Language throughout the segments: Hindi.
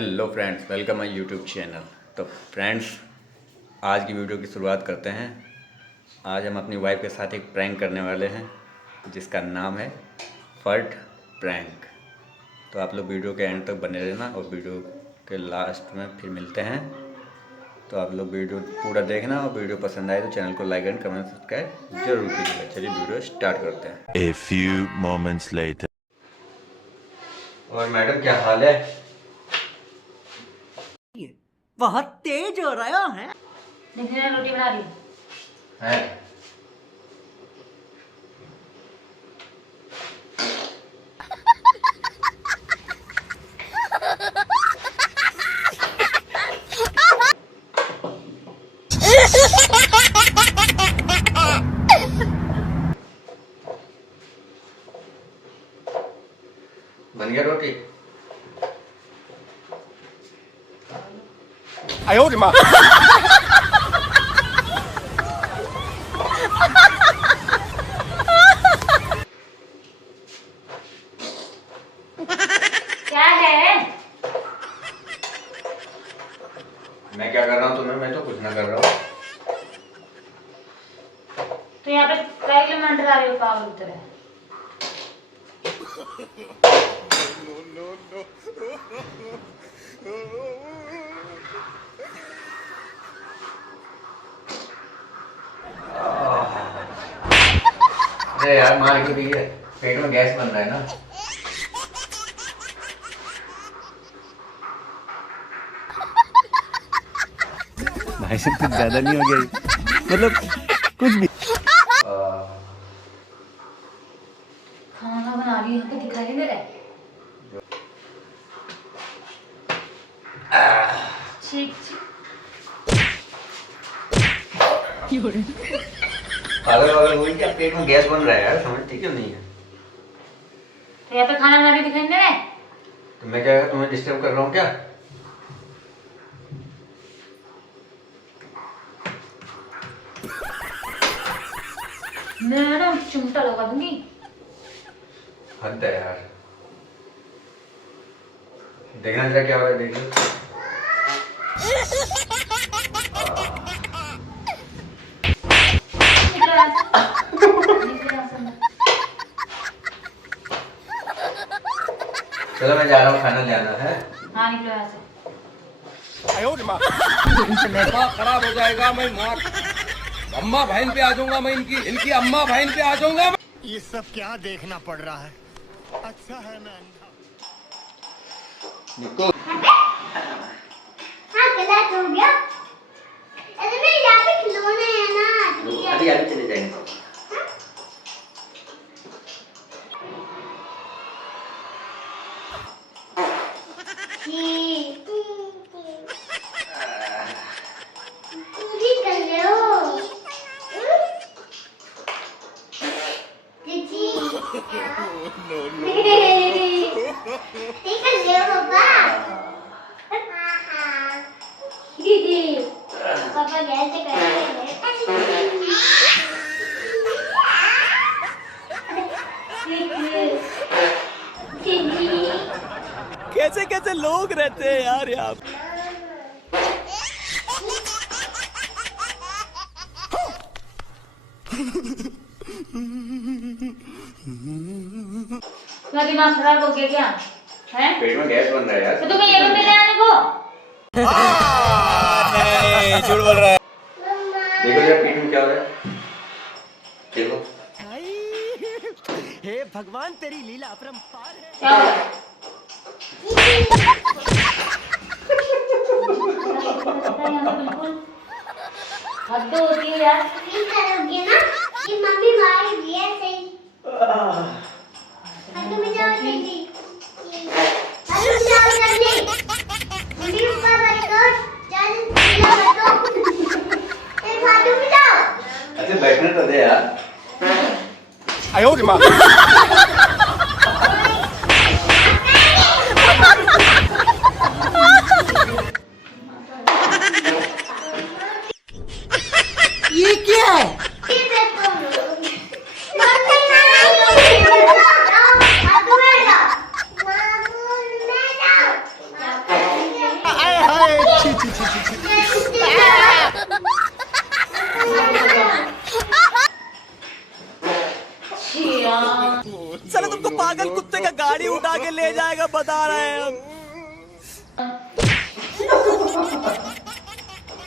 Hello friends, welcome my YouTube channel. तो फ्रेंड्स, आज की वीडियो की शुरुआत करते हैं। आज हम अपनी वाइफ के साथ एक प्रैंक करने वाले हैं जिसका नाम है फर्ट प्रैंक। तो आप लोग वीडियो के एंड तक बने रहना और वीडियो के लास्ट में फिर मिलते हैं। तो आप लोग वीडियो पूरा देखना और वीडियो पसंद आए तो चैनल को लाइक एंड कमेंट सब्सक्राइब जरूर कीजिएगा। चलिए वीडियो स्टार्ट करते हैं। A few moments later. और मैडम, क्या हाल है? बहुत तेज हो रहा है। देखिए रोटी बना रही है बन गया रोटी? आयो रे माँ। क्या है? मैं क्या कर रहा हूँ तुम्हें? मैं तो कुछ ना कर रहा हूँ। तो यहाँ पे कई किलोमीटर आ रही हो पागल की तरह। अरे यार, मार क्यों दी है? पेट में गैस बन रहा है ना। भाई साहब कुछ ज्यादा नहीं हो गया? मतलब कुछ भी। खाना बना रही है, दिखाई नहीं दे रहा है। ठीक पागल पागल हुई क्या? पेट में गैस बन रहा है यार, समझती क्यों नहीं है? तो यहाँ पे खाना बना रही दिखाई नहीं दे रहा है? तो मैं क्या तुम्हें डिस्टर्ब कर रहा हूँ क्या? मैं ना चिमटा लगा दूंगी। हद है यार। देखना जरा क्या हो रहा है, देख लो। चलो मैं जा रहा हूँ, खाना ले आना है। हाँ निकलो यहाँ से। आयो रे माँ। दिमाग खराब हो जाएगा। मैं मार अम्मा बहन पे आ जाऊंगा। मैं इनकी अम्मा बहन पे आ जाऊंगा। ये सब क्या देखना पड़ रहा है? अच्छा है मैं अंधा। निको। हाँ गलत हो गया। अरे मेरे यहाँ पे खिलौने हैं ना। अभी आगे चले जाएंगे। तू भी कर रहे हो? जी। ठीक कर रहे हो पापा? हाँ। पापा कैसे कर रहे हैं? कैसे कैसे लोग रहते हैं यार यहाँ पे। क्या दिमाग खराब हो गया क्या? है? पेट में गैस बन रहा है यार। तो तुम्हें ये बंदे ले आने को? नहीं, झूठ बोल रहा है। देखो जरा पेट में क्या हो रहा है, देखो। हे भगवान, तेरी लीला अपरंपार है। क्या हो रहा है? बिल्कुल हद होती है यार। नहीं करोगे ना? ये मम्मी मारी दिया सही। हद में जाओ जल्दी। हद में जाओ जल्दी। मम्मी ऊपर वाले को जल्दी ढीला कर दो। ए हद में जाओ। अच्छा बैठने तो दे यार। आयो रे माँ। ये क्या है? Mama, हमको पागल कुत्ते का गाड़ी उठा के ले जाएगा, बता रहे हैं हम।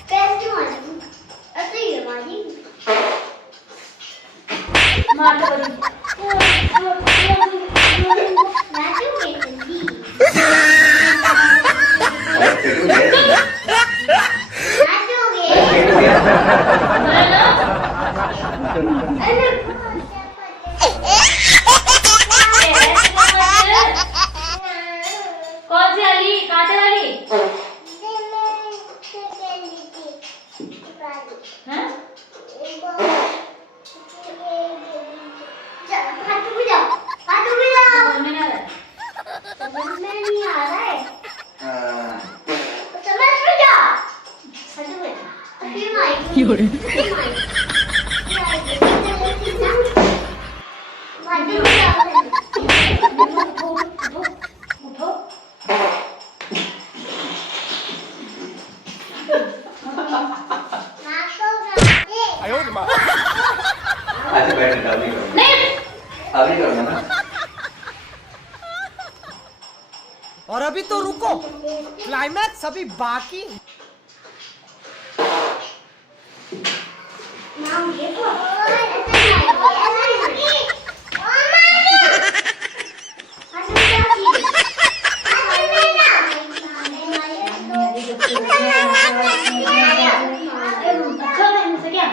कैसे मारी? ऐसे ही है मारी। मार तो बड़ी नाचो के जल्दी। नाचोगे? अरे कौन सी वाली? कांटे वाली? हैं? समझ में नहीं आ रहा है। समझ में नहीं आ रहा है। समझ में जा। हटो बे। फिर मारेगी। फिर मारेगी। भाजू में जाओ। उठो। अच्छा बैठ, अभी करो, नहीं अभी करो ना। और अभी तो रुको, क्लाइमैक्स अभी बाकी। नाम देखो। ऐसे मारेगी। ओ मारी। हटो जाओ। अच्छा है मुझसे क्या?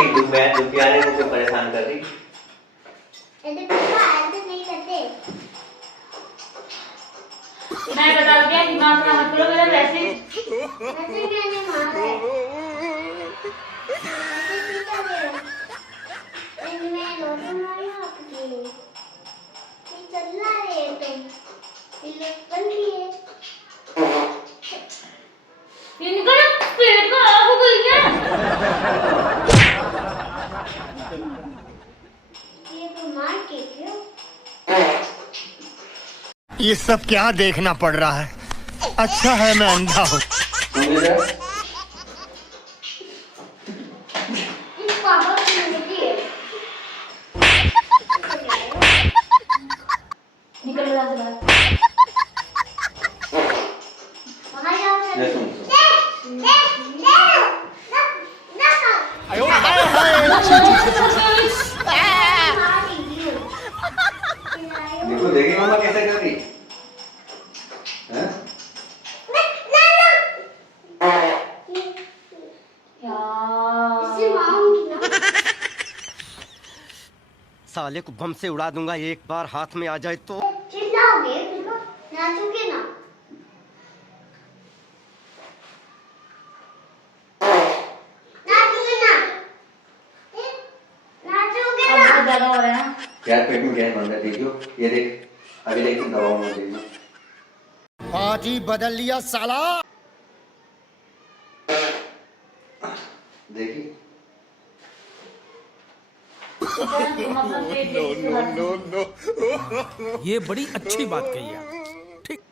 एक दुखियारे मुझे परेशान कर रही। ऐसे नहीं करते। मैं बता दिया दिमाग का मत करो, मेरा वैसे ऐसे मैंने मारा है। ऐसे नहीं करे। मैं रोटी मारी आपकी। ये चल रहा है तुम। ये लोग बन गए। इनका ना पेट खराब हो गई है। ये तो मार के क्यों? ये सब क्या देखना पड़ रहा है? अच्छा है मैं अंधा हूँ। इस पापा की मिट्टी है। निकल जा से बाहर। वहाँ जाओ चल। सुन देखो, देखिए मामा कैसे कर रही है। साले को बम से उड़ा दूंगा एक बार हाथ में आ जाए तो। चिल्लाओगे देखो, नाचोगे ना। नाचोगे ना। नाचोगे अब ना। बहुत ज्यादा हो रहा है ना। यार पेट में गैस बन रहा है, देखियो ये देख, अभी देख दवाओं में देखना। आज ही बदल लिया साला। देखिए तुम अपना पेट ये बड़ी अच्छी बात कही आप।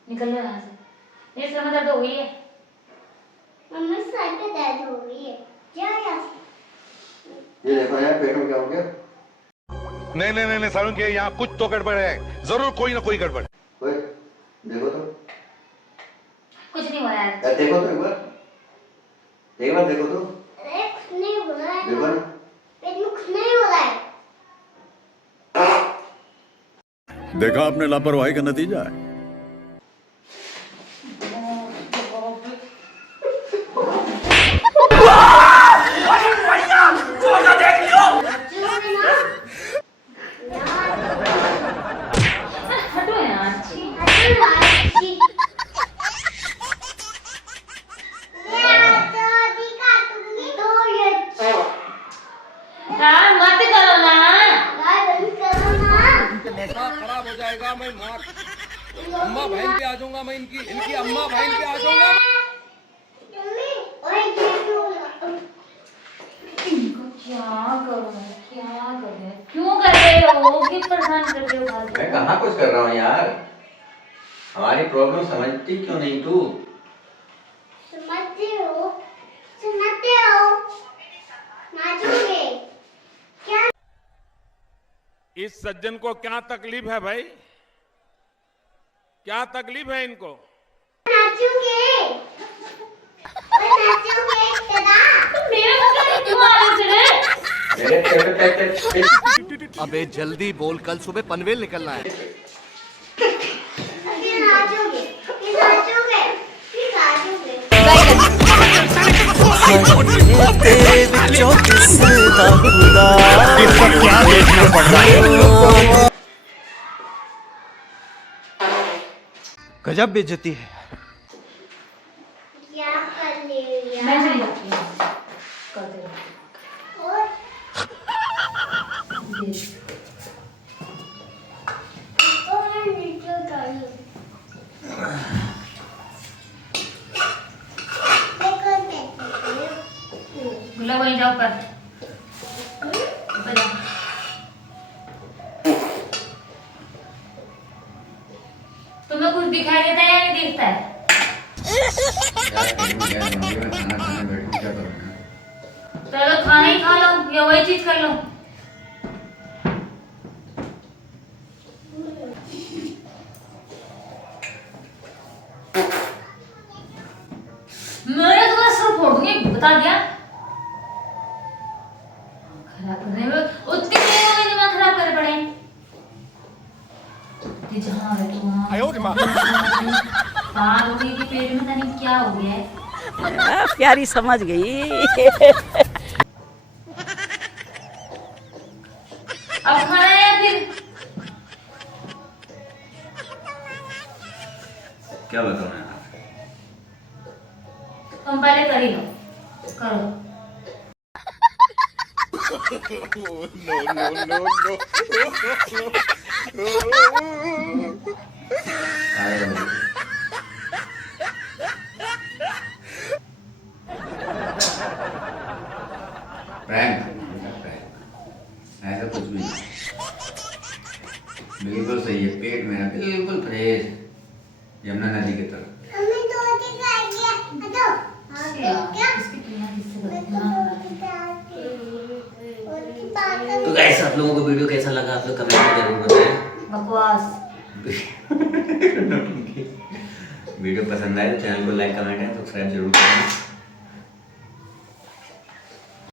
निकल जा यहाँ से। ये सर में दर्द हो गई है। मम्मी सर पे दर्द हो रही है। जा यहाँ से। ये देखो यार पेट में क्या हो गया। नहीं नहीं नहीं सारुण के यहाँ कुछ तो गड़बड़ है, जरूर कोई ना कोई गड़बड़। ओए देखो तो, कुछ नहीं हुआ यार। यार देखो तो एक बार देखो तो। अरे कुछ नहीं हो रहा है देखो ना। ना, पेट में कुछ नहीं हो रहा है। देखा आपने लापरवाही का नतीजा है। नाचोगे ना। हटो यार। छी। हटो ना। मैं तो दिखा दूंगी तो ये। यार मत करो ना। यार बंद करो ना। दिमाग खराब हो जाएगा, मैं मार अम्मा बहन पे आ जाऊंगा, मैं इनकी अम्मा बहन पे आ जाऊंगा। मम्मी, ओए देखो ना। क्या करूं? क्या करें? क्यों कर रहे हो? क्यों परेशान कर रहे हो फालतू? मैं कहाँ कुछ कर रहा हूँ यार। हमारी प्रॉब्लम समझती क्यों नहीं तू। समझते हो? सुनाते हो? नाचोगे क्या? इस सज्जन को क्या तकलीफ है भाई? क्या तकलीफ है इनको? नाचूंगे तेरा मेरे को क्या क्यों आ रहे थे? अबे जल्दी बोल, कल सुबह पनवेल निकलना है। फिर नाचोगे इसका क्या देखना पड़ रहा है? गजब बेइज्जती है। क्या कर ले यार? मैं नहीं जाती हूँ। कर दे। और ये। नीचे डालो। गुल्ला वहीं जाओ पर। ऊपर जाओ। तुम्हें कुछ दिखाई देता है या नहीं दिखता है? चलो खाना ही खा लो या वही चीज कर लो। मैं तुम्हारा सर फोड़ दूंगी, बता दिया। खराब करने में उतनी देर हो गई, दिमाग खराब करे पड़े। जहाँ है तो वहाँ बात हो गई कि पेट में तनी क्या हो गया है। प्यारी समझ गई। अब खाना है या फिर क्या बताऊं मैं? तुम पहले कर ही लो, करो। प्रैंक ऐसा कुछ भी नहीं, बिल्कुल सही है। पेट मेरा बिल्कुल फ्रेश, यमुना नदी की तरफ। हमें तो रोटी खाएंगे। हटो। इसकी तुलना किससे करती हूँ? तो गाइस, आप लोगों को वीडियो कैसा लगा आप लोग कमेंट में जरूर बताएं। बकवास। वीडियो पसंद आए तो चैनल को लाइक कमेंट एंड सब्सक्राइब जरूर करें।